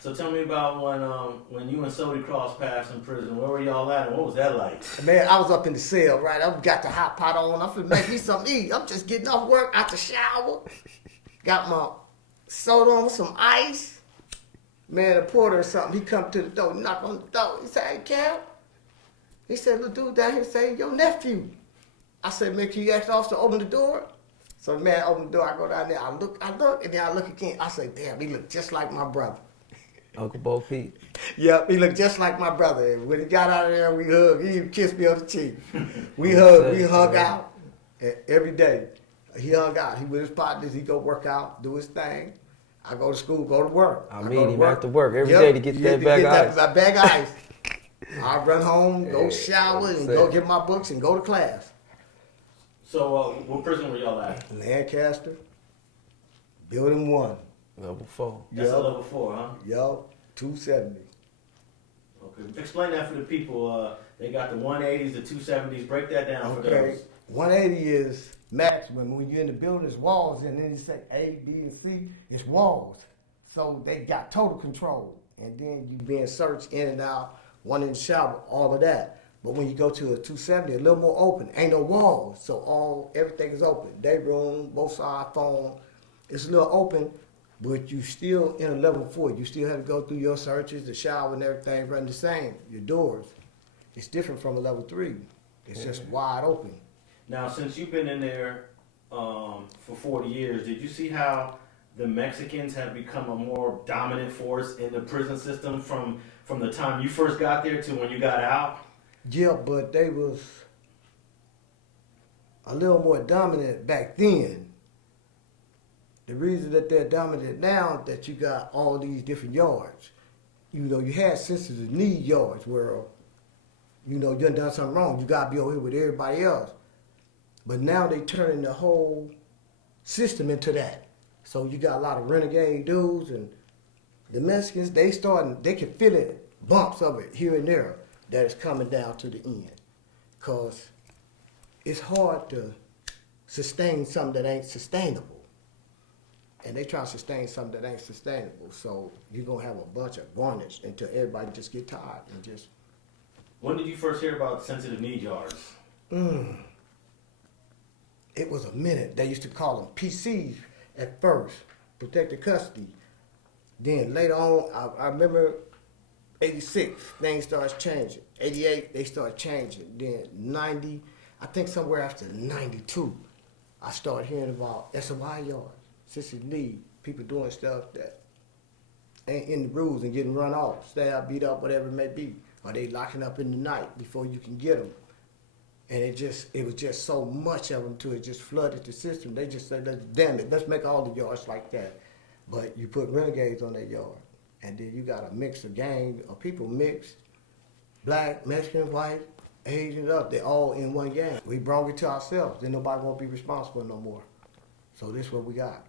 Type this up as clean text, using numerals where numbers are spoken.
So tell me about when you and Sodi crossed paths in prison. Where were y'all at and what was that like? Man, I was up in the cell, right? I got the hot pot on. I'm finna make me something to eat. I'm just getting off work, out the shower. Got my soda on with some ice. Man, the porter or something, he come to the door, knock on the door. He said, "Hey, Cal." He said, "Little dude down here say, your nephew." I said, "Man, can you ask the officer to open the door?" So the man opened the door. I go down there. I look, and then I look again. I say, "Damn, he look just like my brother." Uncle Bo Pete. Yep, he looked just like my brother. And when he got out of there, we hugged. He even kissed me on the cheek. We hung out every day. He hung out. He with his partners. He go work out, do his thing. I go to school, go to work. I meet him after work every day to get that bag of ice. That bag of ice. I run home, go shower, and go get my books and go to class. So what prison were y'all at? Lancaster, Building 1. Level 4. That's a level 4, huh? Yup, 270. Okay, explain that for the people. They got the 180s, the 270s. Break that down for those. 180 is maximum. When you're in the building, it's walls, and then you say A, B, and C, it's walls. So they got total control. And then you being searched in and out, one in the shower, all of that. But when you go to a 270, a little more open. Ain't no walls, so everything is open. Day room, both sides, phone. It's a little open, but you still in a level 4. You still have to go through your searches, the shower and everything run the same. Your doors. It's different from a level 3. It's just wide open. Now, since you've been in there for 40 years, did you see how the Mexicans have become a more dominant force in the prison system from the time you first got there to when you got out? Yeah, but they was a little more dominant back then. The reason that they're dominant now is that you got all these different yards. You know, you had sensitive need yards where, you know, you done something wrong. You got to be over here with everybody else. But now they turning the whole system into that. So you got a lot of renegade dudes, and the Mexicans, they can feel it, bumps of it here and there, that is coming down to the end. Because it's hard to sustain something that ain't sustainable. And they try to sustain something that ain't sustainable. So you're going to have a bunch of varnish until everybody just get tired and just... When did you first hear about sensitive need yards? It was a minute. They used to call them PCs at first, protected custody. Then later on, I remember 86, things started changing. 88, they started changing. Then 90, I think somewhere after 92, I started hearing about SOI yards, sensitive need, people doing stuff that ain't in the rules and getting run off, stabbed, beat up, whatever it may be. Or they locking up in the night before you can get them. And it was just so much of them to it just flooded the system. They just said, damn it, let's make all the yards like that. But you put renegades on that yard. And then you got a mix of gang of people mixed, black, Mexican, white, Asian, up. They all in one gang. We brought it to ourselves. Then nobody won't be responsible no more. So this is what we got.